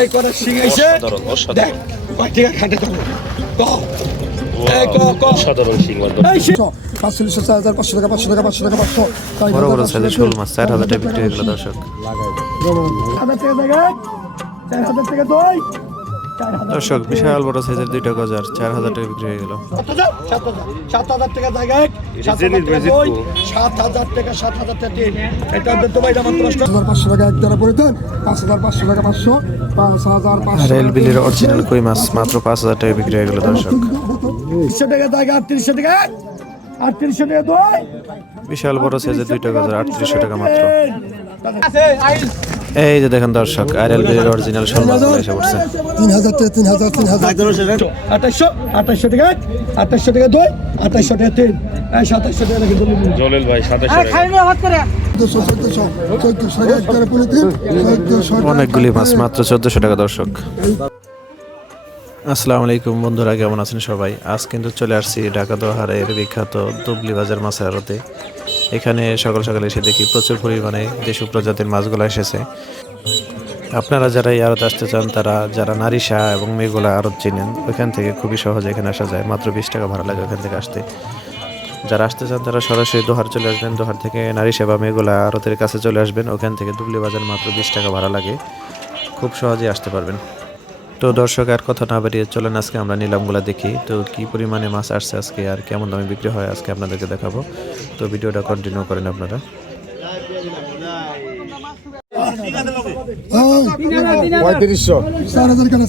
এই করে সিংহাইছে দেখ পাটিকা খাটে তো সাধারণ সিং মাছ 500 টাকা 500 টাকা 500 টাকা 500 বড় বড় সাইজের শোল মাছ 4000 টাকা বিক্রি হয়ে গেল দর্শক। 4000 টাকা দই দর্শক বিশাল বড় সাইজের দুইটা গজার 4000 টাকা বিক্রি হয়ে গেল। 7000 টাকা জায়গায় 7000 টাকা 7000 টাকা এটা তো ভাই মাত্র 500 টাকা এক দ্বারা পড়ে দেন 5500 টাকা 500 5500 রেল বিলের অরিজিনাল কই মাছ মাত্র 5000 টাকা বিক্রি হয়ে গেল দর্শক। 300 টাকা জায়গা 3800 টাকা 3800 টাকা দই বিশাল বড় সাইজের দুইটা গজার 3800 টাকা মাত্র। এই যে দেখেন দর্শক আরএল বিলের অরিজিনাল শোল মাছ এসে পড়ছে। 3000 টাকা 3000 2800 টাকা 2800 টাকা দই 2800 টাকা তেল 2700 টাকা রেখে দিলাম জলেল ভাই 2700 অনেকগুলি মাছ মাত্র 1400 টাকা দর্শক। আসসালামু আলাইকুম বন্ধুরা, কেমন আছেন সবাই? আজ কিন্তু চলে আসছি ঢাকা দোহারের বিখ্যাত দুবলি বাজার মাছের আড়তে। এখানে সকাল সকাল এসে দেখি প্রচুর পরিমাণে দেশীয় প্রজাতির মাছগুলো এসেছে। আপনারা যারা এই আড়তে আসতে চান, তারা যারা নারিশা এবং মেঘলা আড়ত চিনেন, ওইখান থেকে খুবই সহজে এখানে আসা যায়। মাত্র 20 টাকা ভাড়া লাগে ওখান থেকে আসতে। যারা আসতে চান তারা সরাসরি দোহার চলে আসবেন। দোহার থেকে নারিশা বা মেঘলা আড়তের কাছে চলে আসবেন। ওখান থেকে দুবলি বাজার মাত্র 20 টাকা ভাড়া লাগে, খুব সহজেই আসতে পারবেন। তো দর্শক আর কথা না বাড়িয়ে চলেন আজকে আমরা নিলামগুলো দেখি। তো কি পরিমাণে মাছ আসছে আজকে আর কেমন দামে বিক্রি হয় আজকে আপনাদেরকে দেখাবো। তো ভিডিওটা কন্টিনিউ করেন আপনারা। 3500 4000 টাকা 4000 টাকা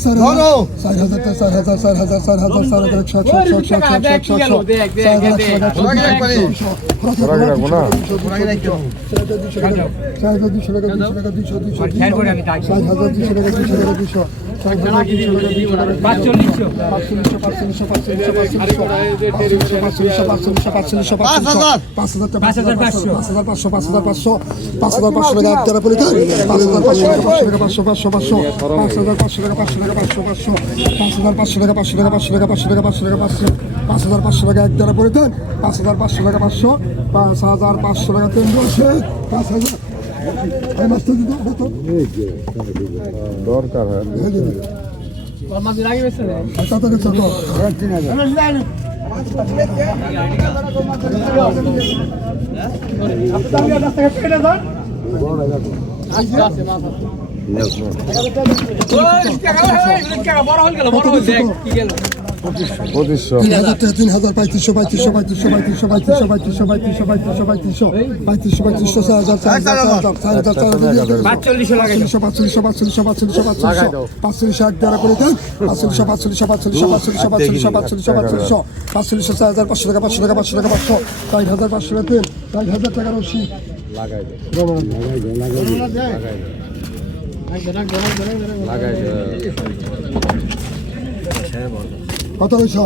কত হইছো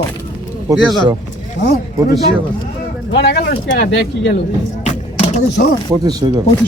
2500 হ্যাঁ 2500 বড় গেল টাকা দেখ কি গেল 2500 টাকা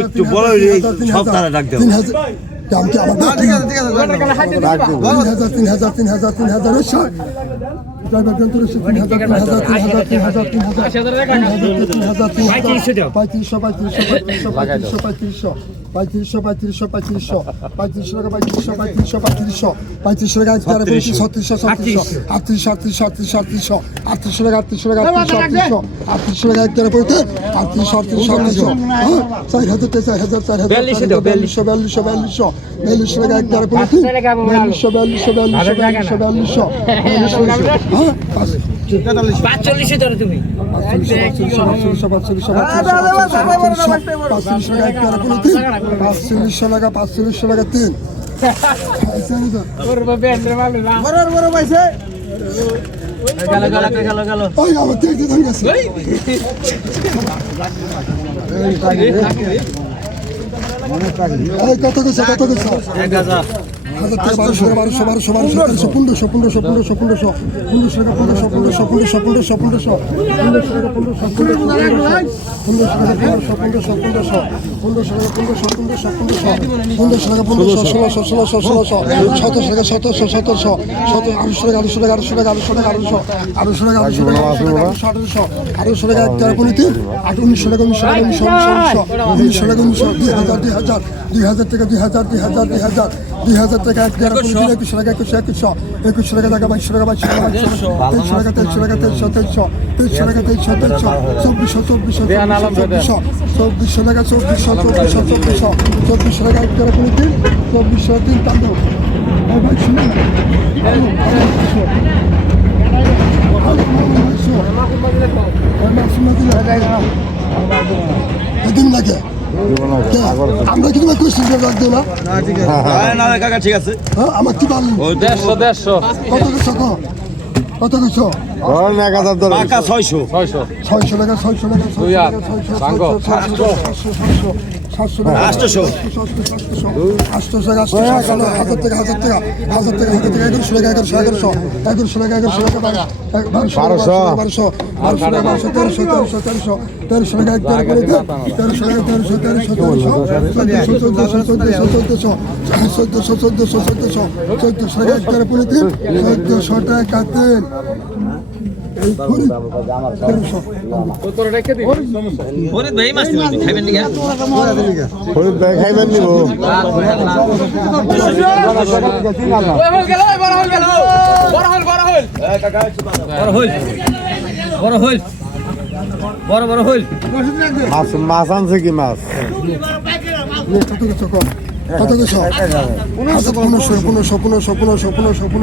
একটু বড় সব তারা ডাক দেব দাম কি আমার 3000 ড্রাইভার যন্ত্র 45 ধরো তুমি 4500 টাকা তিন ওই আমার দেখতে ধরে গেছে এই কত গেছে 2000 টাকা 11 21 টাকা 2100 টাকা 2200 টাকা 2300 টাকা 2300 টাকা 2300 টাকা 2400 টাকা 2400 টাকা 2400 তিন টাকা ভাই শুনুন দিন লাগে আমরা কি তোমার কোশ্চেন রাখ দেব না কাকা ঠিক আছে হ্যাঁ আমার কি বলেন 150 কত কিছু 1000 টাকা 600 টাকা 600 টাকা 700 টাকা 800 টাকা 1000 টাকা 1100 টাকা 1100 টাকা 1100 টাকা 1200 মাছ আনছে কি মাছ কত কিছু 1800 টাকা 1900 টাকা 1900 টাকা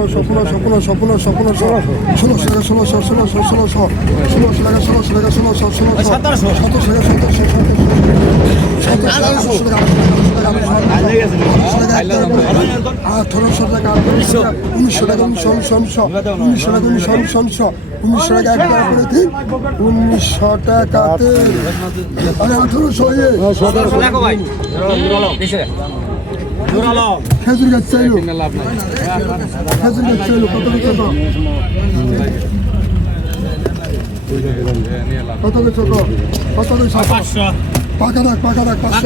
1900 টাকাতে 1800 খেজুর গাছ চাইলো কত পাকা রাখ 1200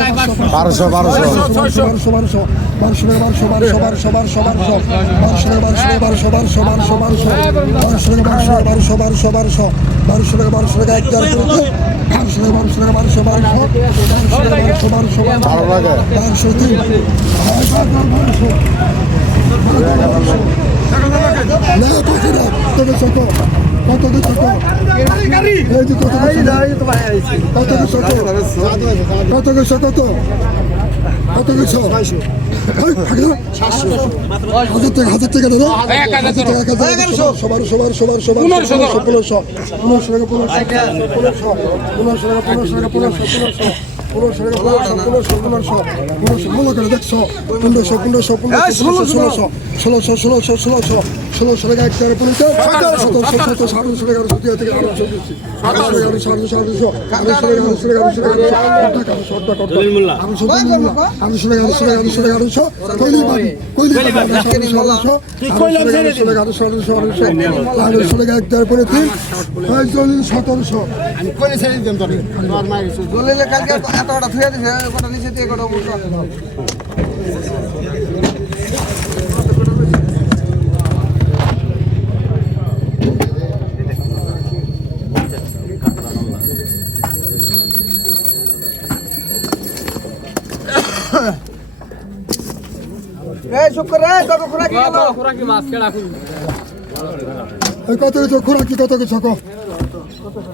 কত কিছু খোরাকি কত কিছু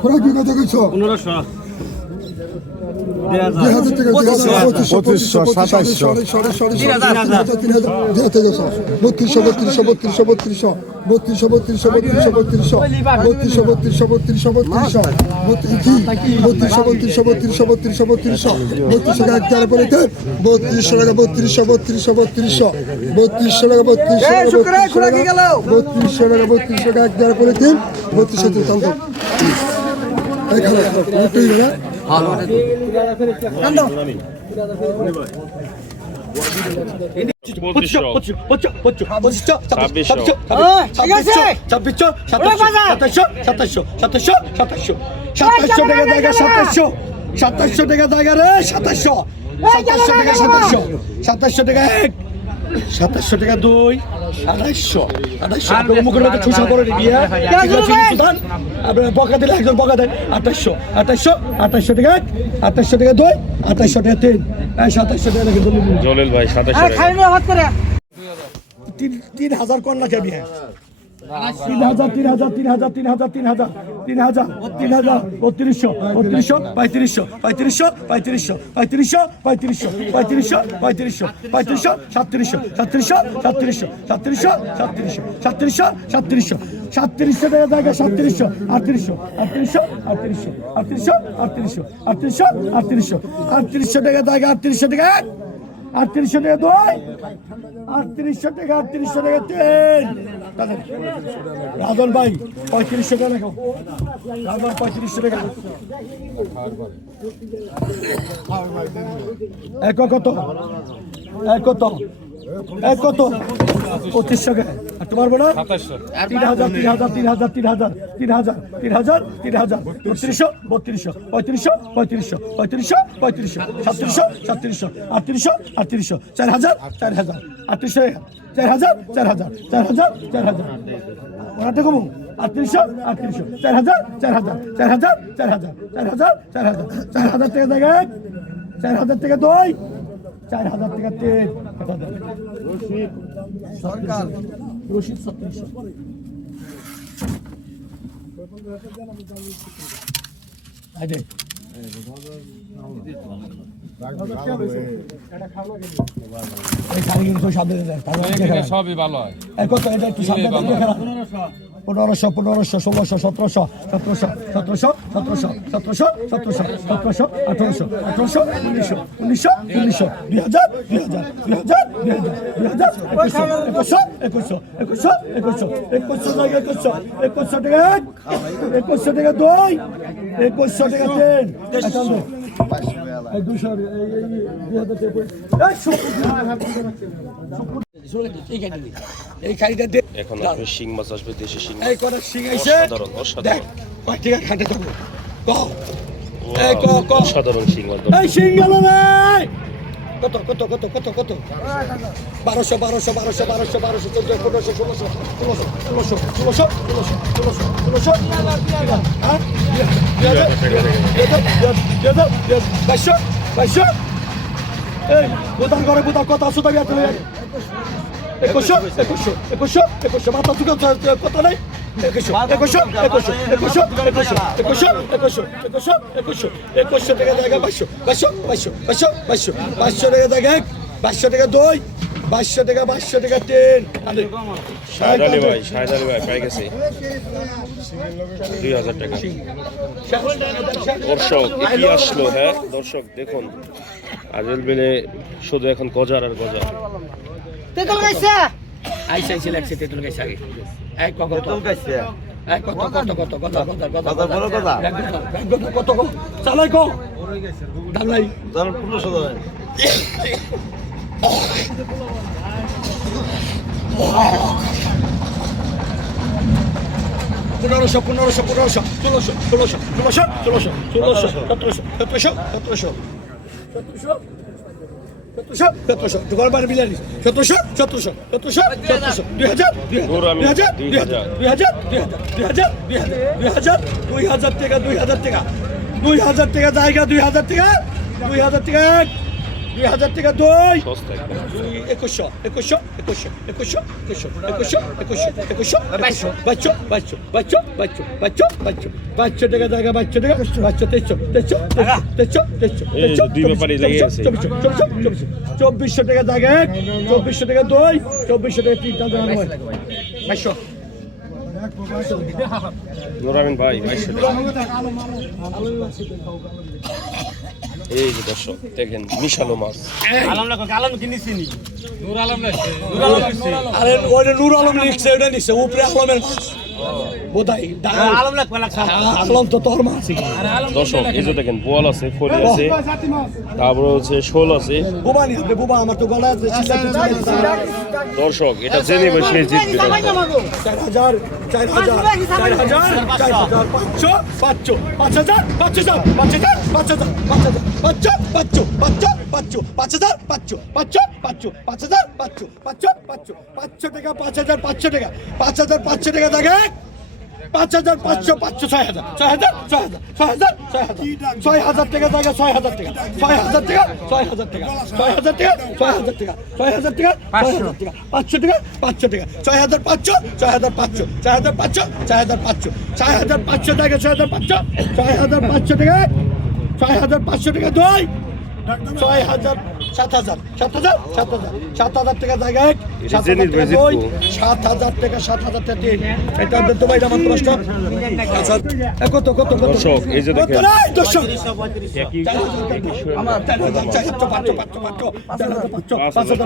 খোরাকি কত কিছু 1500 পঁচিশশো, সাতাশশো। 2700 টাকা জায়গা রে 2700 টাকা 2700 টাকা 1 2700 টাকা 2 2800 মুখের মধ্যে ঠুসা করে দিবি আপনার বকা দিলে একজন বকা দেন 2800 টাকা 2800 টাকা 2 2800 টাকা 3 2700 টাকা জলিল ভাই 2700 টাকা 3000 কোন লাগে বিয়ে 3000 3200 3500 টাকা জায়গা 3700 3800 টাকা জায়গা 3800 টাকা 3800 টাকা 2 3800 টাকা 3 রাজন ভাই 3500 টাকা রাখো রাজন 3500 টাকা এক কত 2500 টাকা আর তোমার বলো 3000 টাকা 2 4000 টাকা 3 সরকার রশিদ 3700 আইদে সবই ভালো হয় কত এটা একটু সামনে 1500 1600 1700 1800 1900 2000 টাকা 2 2100 টাকা 3 এখন আপনি শিং মাছ আসবে দেশি শিং এই কটা শিং আইছে দেখ কয় টাকা খাটে দেবো অসাধারণ শিং মাছ এই শিং গেল ভাই কত 1200 এই বোতাম করে বোতাম কত আসো দাবি আছে 2100 মাথা চুকে কথা নাই 2100 টাকা জায়গা 500 টাকা জায়গা 500 টাকা 2 500 টাকা 3 শাহেদ আলী ভাই পাই গেছে 2000 টাকা দর্শক কি আসলো হ্যাঁ দর্শক দেখুন আজল বেলে শুধু এখন গজার আর গজার তেতুল গাইছে আইসা লাগছে তেতুল গাইছে আগে এক কত গাইছে এক কত চালাই কো দালাই 1500 টাকা 1700 তোমার বাড়ি বিলারি 1700 2000 টাকা 2000 টাকা জায়গা 2000 টাকা 2000 টাকা 2000 টাকা দুই সস্তা একদম। 2100 2200 টাকা জায়গা 2200 টাকা 2400 টাকা জায়গা 2400 টাকা দুই 2400 টাকা তিনটা জায়গা 2200 নুরামিন ভাই 2200 টাকা। এই যে দর্শক দেখেন মিশালো মাছ। আরে ওইটা নূর আলম লিখছে ওটা নিচ্ছে উপরে আলমের মাছ বোধাই আলম তো তোর মাছ দর্শক এই যে দেখেন বোয়াল আছে, ফলি আছে, তারপরে হচ্ছে শোল আছে। বুবা নি আপনি বুবা আমার তো গলা আছে দর্শক এটা জেনে বসে জিতবে দর্শক। 5,500 টাকা দুই 6,000 7,000 টাকা জায়গায় 7,000 টাকা দুই 7,000 টাকা 7,000 টাকা তিন এটা তো ভাই আমার প্রশ্ন কত দর্শক এই যে দেখেন দর্শক একই আমার 4,000 টাকা 5,000